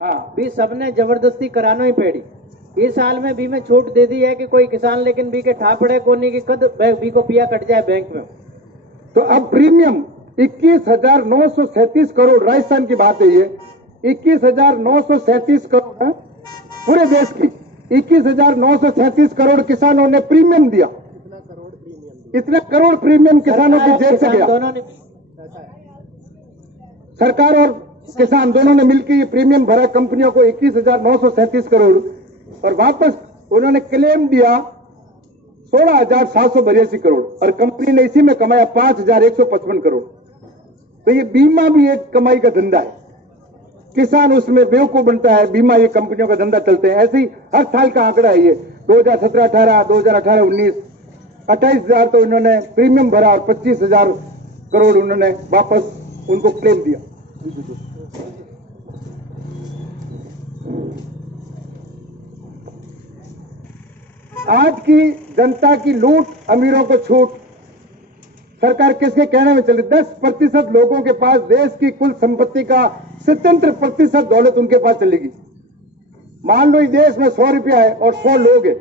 हाँ भी सबने जबरदस्ती करानो ही पेड़ी। इस साल में भी में छूट दे दी है कि कोई किसान लेकिन भी के ठापड़े कोनी की कद भी को पिया कट जाए बैंक में। तो अब प्रीमियम 21,937 करोड़, राजस्थान की बात है ये, 21,937 करोड़ है पूरे देश की। 21,937 करोड़ किसानों ने प्रीमियम दिया। इतना करोड़ प्रीमियम किसानों की जेब से गया। दोनों ने, सरकार और किसान दोनों ने मिलकर ये प्रीमियम भरा कंपनियों को 21,937 करोड़, और वापस उन्होंने क्लेम दिया 16,782 करोड़, और कंपनी ने इसी में कमाया 5,155 करोड़। तो ये बीमा भी एक कमाई का धंधा है। किसान उसमें बेवकूफ बनता है, बीमा ये कंपनियों का धंधा चलते हैं। ऐसे ही हर साल का आंकड़ा है ये। 2017-18, 2018-19, 28,000 तो इन्होंने प्रीमियम भरा और 25,000 करोड़ उन्होंने वापस उनको क्लेम दिया। आज की जनता की लूट, अमीरों को छूट, सरकार किसके कहने में चली? 10% लोगों के पास देश की कुल संपत्ति का 77% दौलत उनके पास चलेगी। मान लो इस देश में 100 रुपया है और 100 लोग है,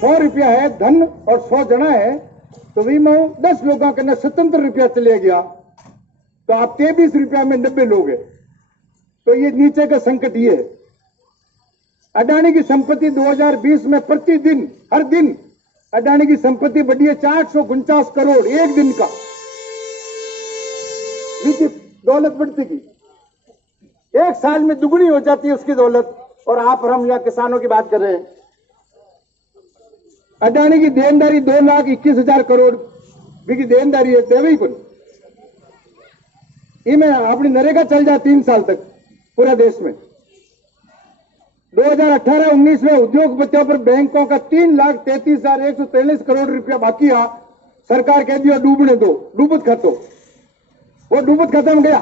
100 रुपया है धन और 100 जना है, तो भी मैं 10 लोगों के अंदर 77 रुपया चले गया, तो आप 23 रुपया में 90 लोग हैं। तो ये नीचे का संकट ये है। अडानी की संपत्ति 2020 में प्रतिदिन, हर दिन अडानी की संपत्ति बढ़ी है 449 करोड़ एक दिन का। दौलत बढ़ती की एक साल में दुगनी हो जाती है उसकी दौलत, और आप और हम यहां किसानों की बात कर रहे हैं। अडानी की देनदारी 2,21,000 करोड़ की देनदारी है, देवी को इनमें अपनी नरेगा चल जाए 3 साल तक पूरा देश में। 2018-19 में उद्योगपतियों पर बैंकों का 3,33,143 करोड़ रुपया बाकी आ, सरकार कह दिया डूबने दो, डूबत खत्म। वो डूबत खत्म गया,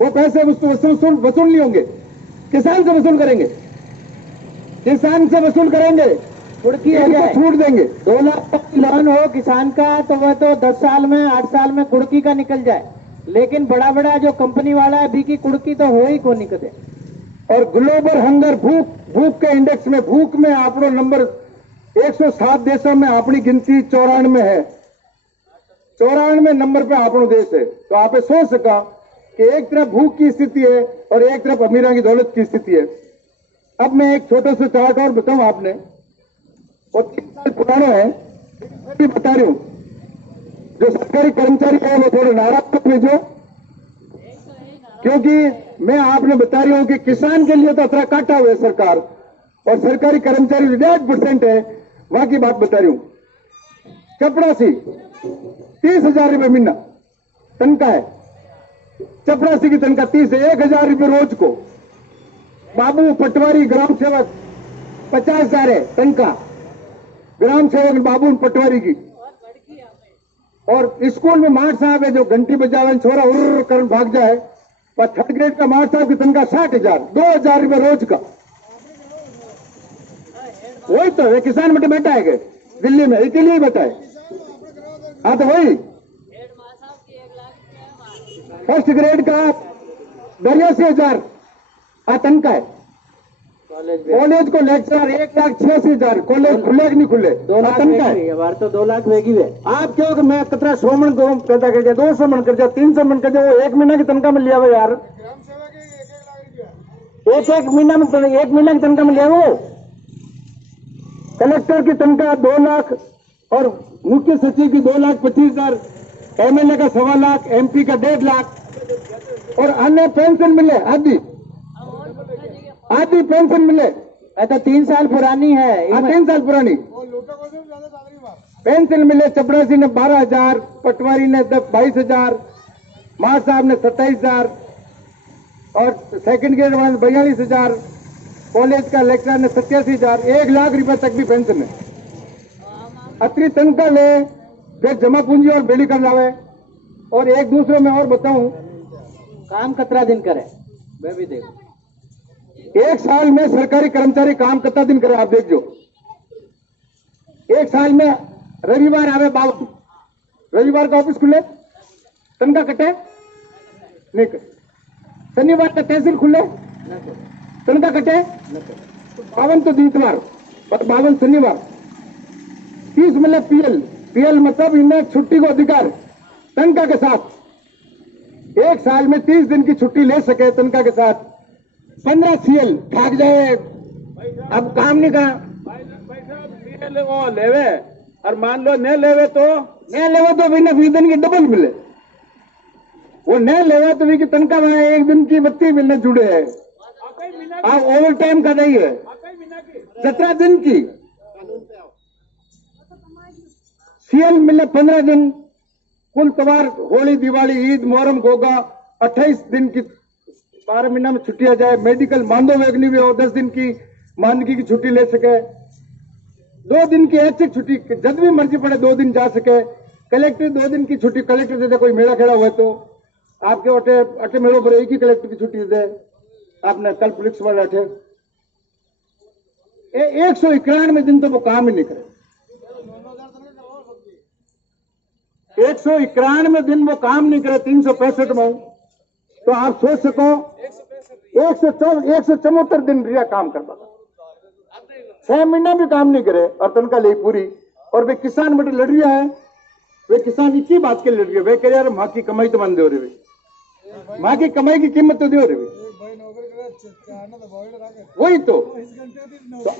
वो पैसे वसूल नहीं होंगे, किसान से वसूल करेंगे, किसान से वसूल करेंगे, कुड़की छूट देंगे। 2 लाख तक लोन हो किसान का तो वह तो 10 साल में 8 साल में कुड़की का निकल जाए, लेकिन बड़ा बड़ा जो कंपनी वाला है भी की कुड़की तो हो ही को नहीं कदे। और ग्लोबल हंगर, भूख के इंडेक्स में, भूख में आपनो नंबर 107 देशों में अपनी गिनती 94 है, 94 नंबर पे आपनो देश है। तो आप सोच सका कि एक तरफ भूख की स्थिति है और एक तरफ अमीरा की दौलत की स्थिति है। अब मैं एक छोटा सा चार्ट और बताऊं आपने, वो 3 साल पुराना है, मैं भी बता रही हूं। जो सरकारी कर्मचारी है वो थोड़ा नाराज मत भेजो, क्योंकि मैं आपने बता रही हूं कि किसान के लिए तो अतरा काटा हुआ है सरकार, और सरकारी कर्मचारी 1.5% है, वहां की बात बता रही हूं। चपरासी 30,000 रुपये महीना तनख्वाह है, चपरासी की तनख्वाह 30 है, 1,000 रुपये रोज को। बाबू पटवारी ग्राम सेवक 50,000 है तनख्वाह, ग्राम सेवक बाबू पटवारी की। और स्कूल में मास्टर साहब है जो घंटी बजावे, छोरा उर्र कर भाग जाए, पर 3rd ग्रेड का मास्टर साहब की तनख्वाह 60,000, 2,000 रुपये रोज का। वही तो वे किसान बटे बैठा है दिल्ली में, इसीलिए ही बैठा है। हाँ तो वही 1st ग्रेड का 82,000 तनख्वाह है। कॉलेज को लेक्चर 1,86,000, कॉलेज खुले कि नहीं खुले? 2 लाख तो 2 लाख वेगी है। आप क्यों कि मैं कतरा 100 मन पैदा कर दिया, 200 मन कर दिया, 300 मन कर दिया, वो 1 महीना की तनख्वाह मिल लिया यार। एक महीना में 1 महीना की तनख्वाह मिल लिया। वो कलेक्टर की तनख्वाह 2 लाख और मुख्य सचिव की 2,25,000, एमएलए का 1.25 लाख, एमपी का 1.5 लाख, और अन्य पेंशन मिले आधी पेंशन मिले। तो 3 साल पुरानी है। 3 साल पुरानी पेंशन मिले। चपरासी ने 12,000, पटवारी ने 22,000, मार साहब ने 27,000, और 2nd ग्रेड वाले 42,000, कॉलेज का लेक्चर ने 87,000, 1 लाख रुपए तक भी पेंशन है। अतरी तनख्वाह ले, फिर जमा पूंजी और बेड़ी कर लावे। और एक दूसरे में और बताऊं, काम कतरा दिन करे मैं भी देखू। 1 साल में सरकारी कर्मचारी काम कितना दिन करे आप देख जो। 1 साल में रविवार आवे, बाबू रविवार का ऑफिस खुले, तनख्वाह कटे नहीं, शनिवार का तहसील खुले, तनख्वाह कटे, 52 तो इतवार और 52 शनिवार, 30 मतलब पीएल मतलब इन्हें छुट्टी को अधिकार तनख्वाह के साथ, एक साल में 30 दिन की छुट्टी ले सके तनख्वाह के साथ। 15 सीएल भाग जाए, अब काम नहीं करा, वो लेवे और मान लो न लेवे तो बिना 20 दिन की डबल मिले, वो न लेवे तो भी की तनख्वाह में 1 दिन की 32 मिलने जुड़े है। आप ओवर टाइम का नहीं है, 17 दिन की सीएल मिले, 15 दिन कुल त्योहार, होली, दिवाली, ईद, मुहर्रम होगा, 28 दिन की 12 महीना में छुट्टियां जाए। मेडिकल मांदो वेगनी भी हो, 10 दिन की मानगी की छुट्टी ले सके, 2 दिन की ऐच्छिक छुट्टी जब भी मर्जी पड़े 2 दिन जा सके। कलेक्टर 2 दिन की छुट्टी कलेक्टर देते, कोई मेला खेड़ा हुआ तो आपके अटे मेड़ों पर एक ही कलेक्टर की छुट्टी दे, आपने कल पुलिस वाले अटे 191 दिन तो वो काम ही नहीं करे, 191 दिन वो काम नहीं करे 365 में, तो आप सोच सको 174 दिन रिया काम कर पाता, 6 महीना भी काम नहीं करे और तनख्वाह ले पूरी। और वे किसान बेटे लड़ रहा है, वे किसान इसी बात के लड़ रही है, वे कह रहे माँ की कमाई तो मान दो रे, माँ की कमाई की कीमत तो दो रे, वही तो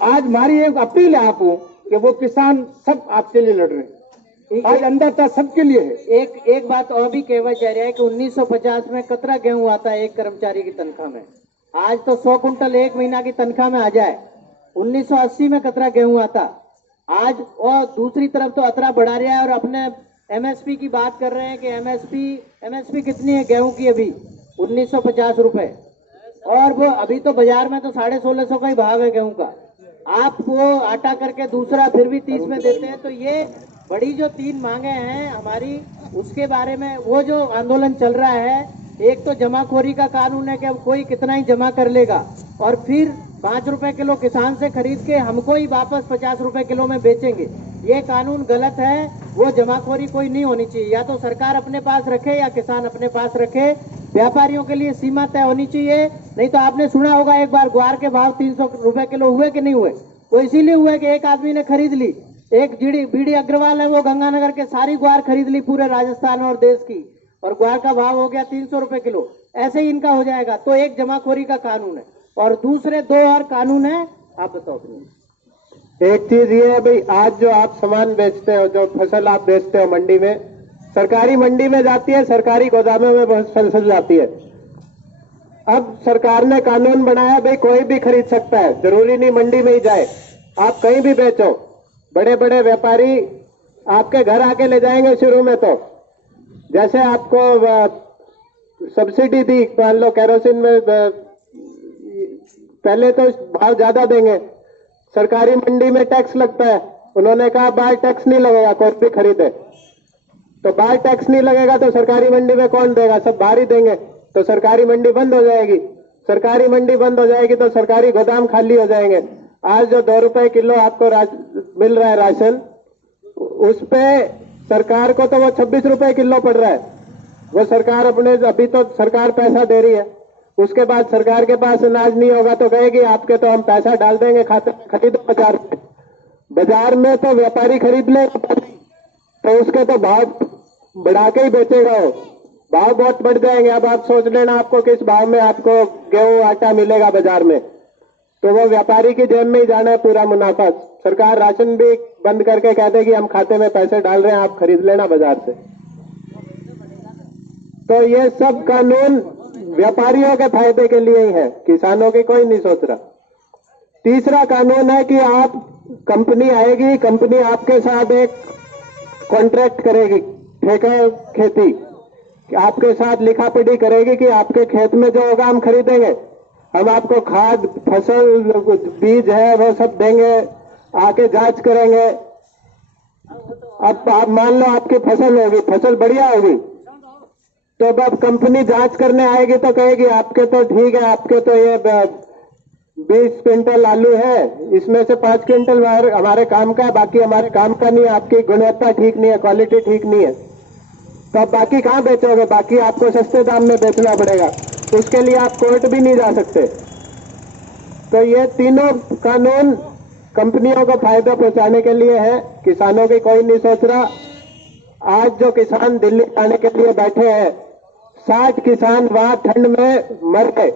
आज हमारी एक अपील है आपको कि वो किसान सब आपके लिए लड़ रहे हैं, आज अन्नदाता सबके लिए है। एक बात और भी कहवा जा रहा है कि 1950 में कतरा गेहूं आता है एक कर्मचारी की तनख्वाह में, आज तो 100 कुंटल 1 महीना की तनख्वाह में आ जाए। 1980 में कतरा गेहूं आता आज, और दूसरी तरफ तो अतरा बढ़ा रहा है और अपने एमएसपी की बात कर रहे हैं कि एमएसपी कितनी है गेहूं की अभी 1950 रुपए, और वो अभी तो बाजार में तो 1650 का ही भाव है गेहूं का। आप वो आटा करके दूसरा फिर भी 30 में देते हैं, तो ये बड़ी जो 3 मांगे हैं हमारी, उसके बारे में वो जो आंदोलन चल रहा है, एक तो जमाखोरी का कानून है कि अब कोई कितना ही जमा कर लेगा, और फिर 5 रुपए किलो किसान से खरीद के हमको ही वापस 50 रुपए किलो में बेचेंगे, ये कानून गलत है। वो जमाखोरी कोई नहीं होनी चाहिए, या तो सरकार अपने पास रखे या किसान अपने पास रखे, व्यापारियों के लिए सीमा तय होनी चाहिए। नहीं तो आपने सुना होगा एक बार ग्वार के भाव 300 रुपए किलो हुए कि नहीं हुए, वो इसीलिए हुए कि एक आदमी ने खरीद ली, एक बीडी अग्रवाल है वो गंगानगर के सारी ग्वार खरीद ली पूरे राजस्थान और देश की, और ग्वार का भाव हो गया 300 रुपए किलो, ऐसे ही इनका हो जाएगा। तो एक जमाखोरी का कानून है और दूसरे 2 और कानून है, आप बताओ। एक चीज ये है भाई, आज जो आप सामान बेचते हो, जो फसल आप बेचते हो मंडी में, सरकारी मंडी में जाती है, सरकारी गोदामों में बहुत फसल जाती है। अब सरकार ने कानून बनाया भाई कोई भी खरीद सकता है, जरूरी नहीं मंडी में ही जाए, आप कहीं भी बेचो। बड़े बड़े व्यापारी आपके घर आके ले जाएंगे शुरू में, तो जैसे आपको सब्सिडी दी, मान लो केरोसिन में पहले तो भाव ज्यादा देंगे, सरकारी मंडी में टैक्स लगता है, उन्होंने कहा बाहर टैक्स नहीं लगेगा, कोई भी खरीदे तो बाहर टैक्स नहीं लगेगा, तो सरकारी मंडी में कौन देगा, सब बाहर ही देंगे, तो सरकारी मंडी बंद हो जाएगी। सरकारी मंडी बंद हो जाएगी तो सरकारी गोदाम खाली हो जाएंगे। आज जो 2 रुपए किलो आपको मिल रहा है राशन, उस पे सरकार को तो वो 26 रुपए किलो पड़ रहा है, वो सरकार अपने, अभी तो सरकार पैसा दे रही है, उसके बाद सरकार के पास अनाज नहीं होगा तो कहेगी आपके तो हम पैसा डाल देंगे खाते में, खरीदो बाजार में तो व्यापारी खरीद लेगा, तो उसके तो भाव बढ़ा के ही बेचेगा, वो भाव बहुत बढ़ जाएंगे। अब आप सोच लेना आपको किस भाव में आपको गेहूं आटा मिलेगा बाजार में, तो वो व्यापारी की जेब में ही जाना है पूरा मुनाफा। सरकार राशन भी बंद करके कह देगी हम खाते में पैसे डाल रहे हैं, आप खरीद लेना बाजार से। तो ये सब कानून व्यापारियों के फायदे के लिए ही है, किसानों की कोई नहीं सोच रहा। तीसरा कानून है कि आप, कंपनी आएगी, कंपनी आपके साथ एक कॉन्ट्रैक्ट करेगी, ठेका खेती, आपके साथ लिखा पढ़ी करेगी कि आपके खेत में जो होगा हम खरीदेंगे, हम आपको खाद, फसल, बीज है वो सब देंगे, आके जांच करेंगे। अब आप मान लो आपकी फसल होगी, फसल बढ़िया होगी, तो अब कंपनी जांच करने आएगी तो कहेगी आपके तो ठीक है, आपके तो ये 20 क्विंटल आलू है, इसमें से 5 क्विंटल हमारे काम का है, बाकी हमारे काम का नहीं है, आपकी गुणवत्ता ठीक नहीं है, क्वालिटी ठीक नहीं है, तो अब बाकी कहाँ बेचोगे, बाकी आपको सस्ते दाम में बेचना पड़ेगा। उसके लिए आप कोर्ट भी नहीं जा सकते। तो ये तीनों कानून कंपनियों को फायदा पहुंचाने के लिए है, किसानों की कोई नहीं सोच रहा। आज जो किसान दिल्ली जाने के लिए बैठे हैं, 60 किसान वहां ठंड में मर गए,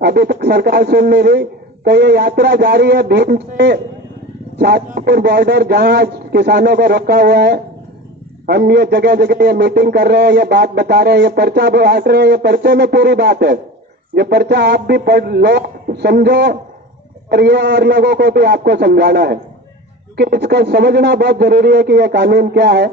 अभी तक सरकार सुन नहीं रही। तो ये यात्रा जारी है भीम से शाहजहांपुर बॉर्डर, जहां किसानों को रोका हुआ है। हम ये जगह जगह ये मीटिंग कर रहे हैं, ये बात बता रहे हैं, ये पर्चा बांट रहे हैं। ये पर्चे में पूरी बात है। ये पर्चा आप भी पढ़ लो, समझो, और ये और लोगों को भी आपको समझाना है, क्योंकि इसका समझना बहुत जरूरी है कि यह कानून क्या है।